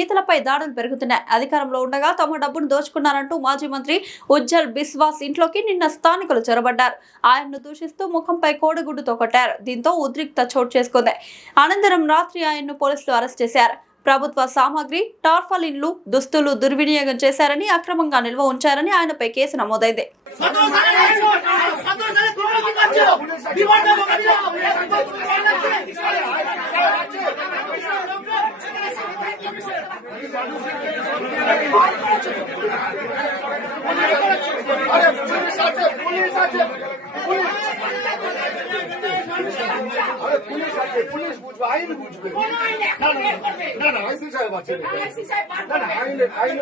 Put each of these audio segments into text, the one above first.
నేతలపై దాడులు పెరుగుతున్నాయి. అధికారంలో ఉండగా తమ డబ్బును దోచుకున్నారంటూ మాజీ మంత్రి ఉజ్జల్ బిస్వాస్ ఇంట్లోకి నిన్న స్థానికులు చొరబడ్డారు. ఆయన్ను దూషిస్తూ ముఖంపై కోడిగుడ్డుతో కొట్టారు. దీంతో ఉద్రిక్తత చోటు చేసుకుంది. అనంతరం రాత్రి ఆయన్ను పోలీసులు అరెస్ట్ చేశారు. ప్రభుత్వ సామాగ్రి, టార్పాలిన్లు, దుస్తులు దుర్వినియోగం చేశారని, అక్రమంగా నిల్వ ఉంచారని ఆయనపై కేసు నమోదైంది. পুলিশ বুঝবে, আইন বুঝবে। না না আইসি সাহেব আছে, না না আইন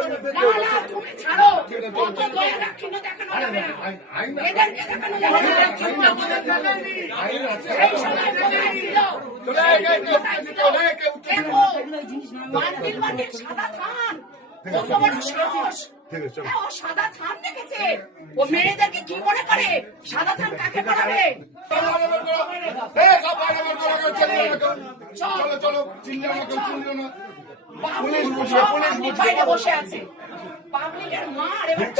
সাদা থান দেখেছে ও মেয়েদেরকে কি মনে করে? সাদা থান কাকে পড়াবে? চলো চলো চিল্লা না চিল্লো না, পুলিশ বাইরে বসে আছে, পাবলিকের মার এবার